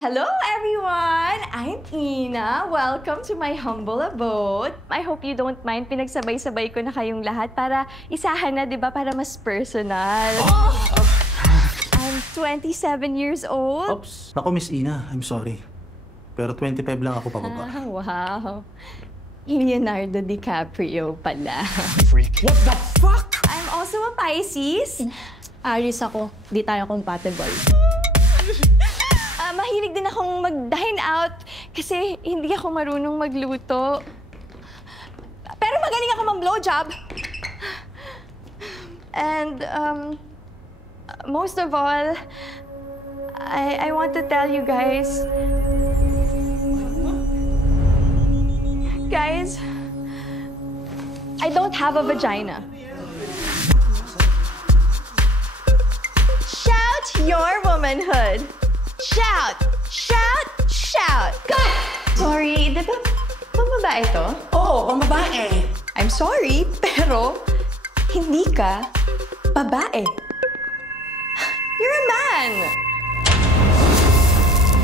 Hello everyone! I'm Ina. Welcome to my humble abode. I hope you don't mind. Pinagsabay-sabay ko na kayong lahat para isahan na, di ba? Para mas personal. Oh! I'm 27 years old. Oops. Naku, Miss Ina. I'm sorry. Pero 25 lang ako pababa. Wow. Leonardo DiCaprio pala. Freak. What the fuck? I'm also a Pisces. Aries ako. Di tayo compatible. Mahilig din akong mag-dine out kasi hindi ako marunong magluto. Pero magaling ako mag-blowjob. And most of all, I want to tell you guys, I don't have a vagina. Shout your womanhood. Shout! Shout! Shout! Cut! Sorry, di ba pambabae to? Oo, pambabae. I'm sorry, pero hindi ka babae. You're a man!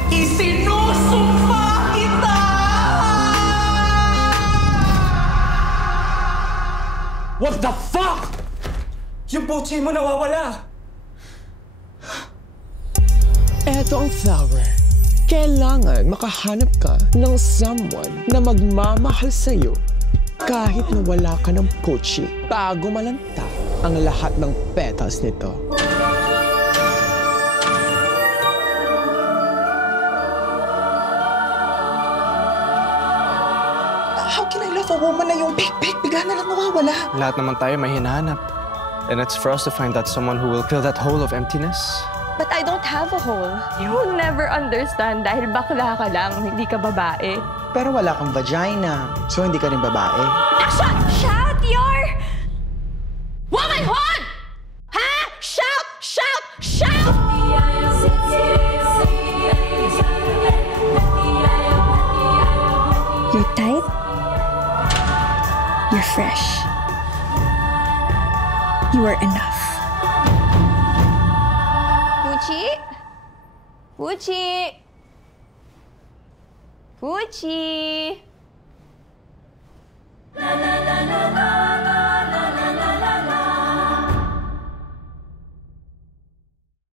Isinusumpa kita! What the fuck? Yung putsi mo nawawala. Eto ang flower. Kailangan makahanap ka ng someone na magmamahal sa'yo kahit na wala ka ng pochi bago malanta ang lahat ng petals nito. How can I love a woman na yung bigla na lang nawawala? Lahat naman tayo may hinahanap. And it's for us to find that someone who will fill that hole of emptiness. But I don't have a hole. You will never understand dahil bakla ka lang, hindi ka babae. Pero wala kang vagina, so hindi ka rin babae. Action! Shout your womanhood! Ha? Shout! Shout! Shout! You're tight. You're fresh. You are enough. Puchi? Puchi? Puchi?